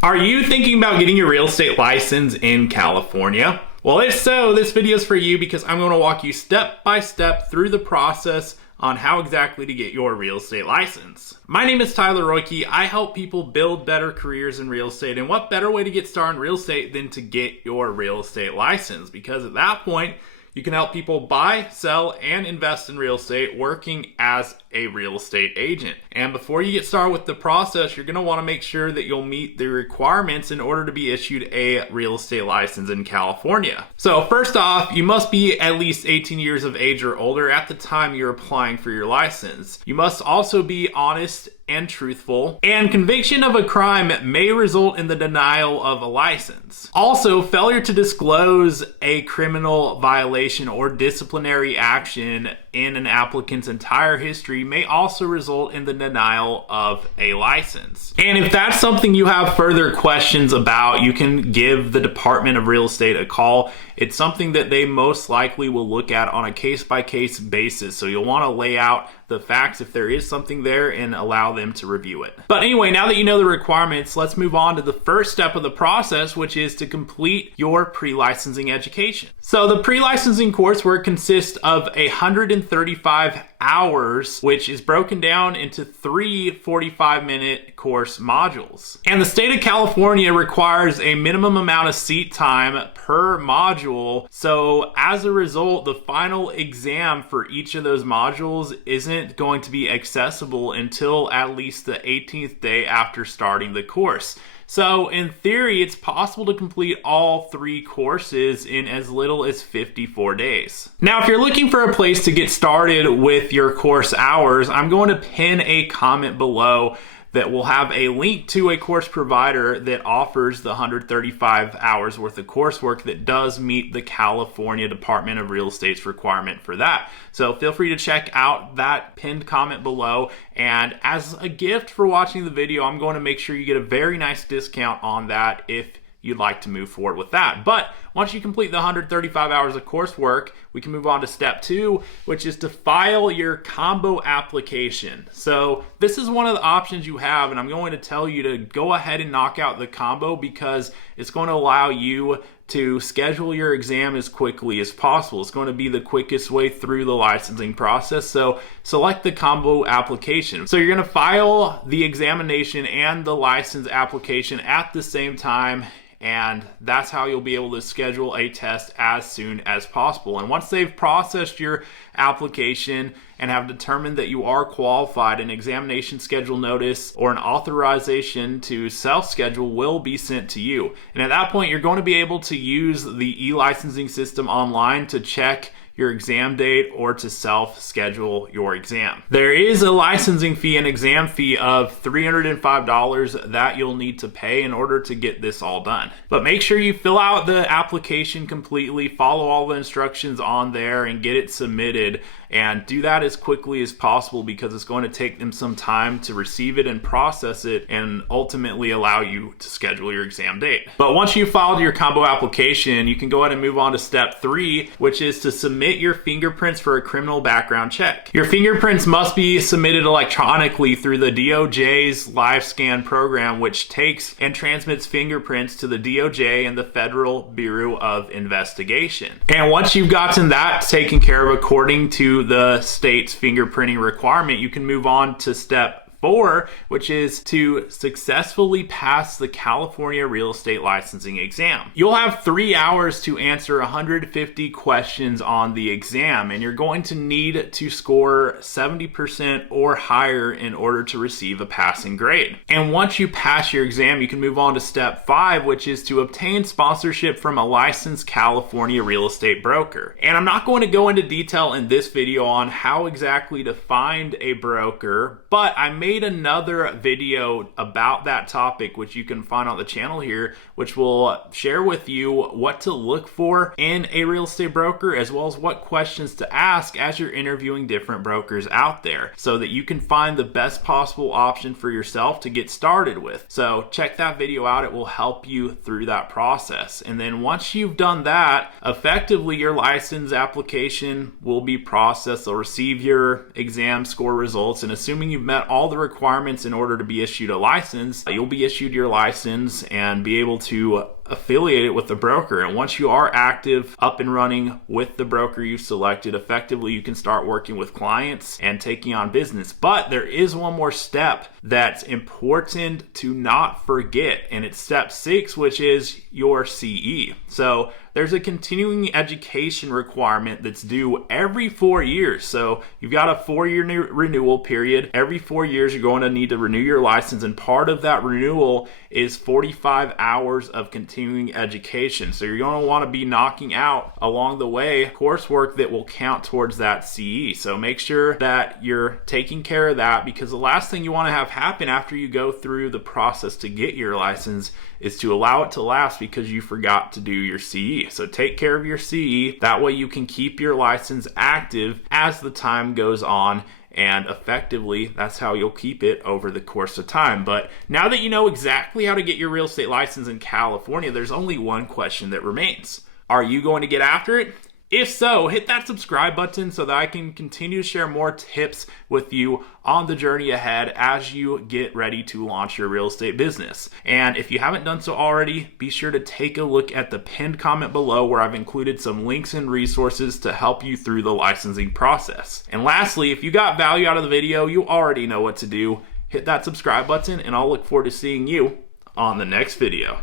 Are you thinking about getting your real estate license in California? Well, if so, this video is for you because I'm going to walk you step by step through the process on how exactly to get your real estate license. My name is Tyler Roicki. I help people build better careers in real estate, and what better way to get started in real estate than to get your real estate license? Because at that point, you can help people buy, sell, and invest in real estate working as a real estate agent. And before you get started with the process, you're going to want to make sure that you'll meet the requirements in order to be issued a real estate license in California. So first off, you must be at least 18 years of age or older at the time you're applying for your license. You must also be honest and truthful, and conviction of a crime may result in the denial of a license. Also, failure to disclose a criminal violation or disciplinary action in an applicant's entire history may also result in the denial of a license. And if that's something you have further questions about, you can give the Department of Real Estate a call. It's something that they most likely will look at on a case-by-case basis. So you'll want to lay out the facts if there is something there and allow them to review it. But anyway, now that you know the requirements, let's move on to the first step of the process, which is to complete your pre-licensing education. So the pre-licensing coursework consists of 135 hours, which is broken down into 3 45-minute course modules. And the state of California requires a minimum amount of seat time per module. So as a result, the final exam for each of those modules isn't going to be accessible until at least the 18th day after starting the course. So in theory, it's possible to complete all 3 courses in as little as 54 days. Now, if you're looking for a place to get started with your course hours, I'm going to pin a comment below that will have a link to a course provider that offers the 135 hours worth of coursework that does meet the California Department of Real Estate's requirement for that. So feel free to check out that pinned comment below. And as a gift for watching the video, I'm going to make sure you get a very nice discount on that if you'd like to move forward with that. But once you complete the 135 hours of coursework, we can move on to step 2, which is to file your combo application. So this is one of the options you have, and I'm going to tell you to go ahead and knock out the combo because it's going to allow you to schedule your exam as quickly as possible. It's going to be the quickest way through the licensing process. So select the combo application. So you're going to file the examination and the license application at the same time, and that's how you'll be able to schedule a test as soon as possible. And once they've processed your application and have determined that you are qualified, an examination schedule notice or an authorization to self-schedule will be sent to you. And at that point, you're going to be able to use the e-licensing system online to check your exam date or to self-schedule your exam. There is a licensing fee and exam fee of $305 that you'll need to pay in order to get this all done. But make sure you fill out the application completely, follow all the instructions on there, and get it submitted. And do that as quickly as possible because it's going to take them some time to receive it and process it and ultimately allow you to schedule your exam date. But once you've filed your combo application, you can go ahead and move on to step 3, which is to submit your fingerprints for a criminal background check. Your fingerprints must be submitted electronically through the DOJ's live scan program, which takes and transmits fingerprints to the DOJ and the Federal Bureau of Investigation. And once you've gotten that taken care of according to the state's fingerprinting requirement, you can move on to step 4, which is to successfully pass the California real estate licensing exam. You'll have 3 hours to answer 150 questions on the exam, and you're going to need to score 70% or higher in order to receive a passing grade. And once you pass your exam, you can move on to step 5, which is to obtain sponsorship from a licensed California real estate broker. And I'm not going to go into detail in this video on how exactly to find a broker, but I made another video about that topic, which you can find on the channel here, which will share with you what to look for in a real estate broker, as well as what questions to ask as you're interviewing different brokers out there, so that you can find the best possible option for yourself to get started with. So check that video out. It will help you through that process. And then once you've done that, effectively your license application will be processed. They'll receive your exam score results, and assuming you've met all the the requirements in order to be issued a license, you'll be issued your license and be able to affiliate it with the broker. And once you are active, up and running with the broker you've selected, effectively you can start working with clients and taking on business. But there is one more step that's important to not forget, and it's step 6, which is your CE. So there's a continuing education requirement that's due every 4 years. So you've got a 4-year renewal period. Every 4 years, you're going to need to renew your license, and part of that renewal is 45 hours of continuing education. So you're going to want to be knocking out along the way coursework that will count towards that CE. So make sure that you're taking care of that, because the last thing you want to have happen after you go through the process to get your license is to allow it to lapse because you forgot to do your CE. So take care of your CE. That way you can keep your license active as the time goes on, and effectively that's how you'll keep it over the course of time. But now that you know exactly how to get your real estate license in California, there's only one question that remains. Are you going to get after it? If so, hit that subscribe button so that I can continue to share more tips with you on the journey ahead as you get ready to launch your real estate business. And if you haven't done so already, be sure to take a look at the pinned comment below, where I've included some links and resources to help you through the licensing process. And lastly, if you got value out of the video, you already know what to do. Hit that subscribe button, and I'll look forward to seeing you on the next video.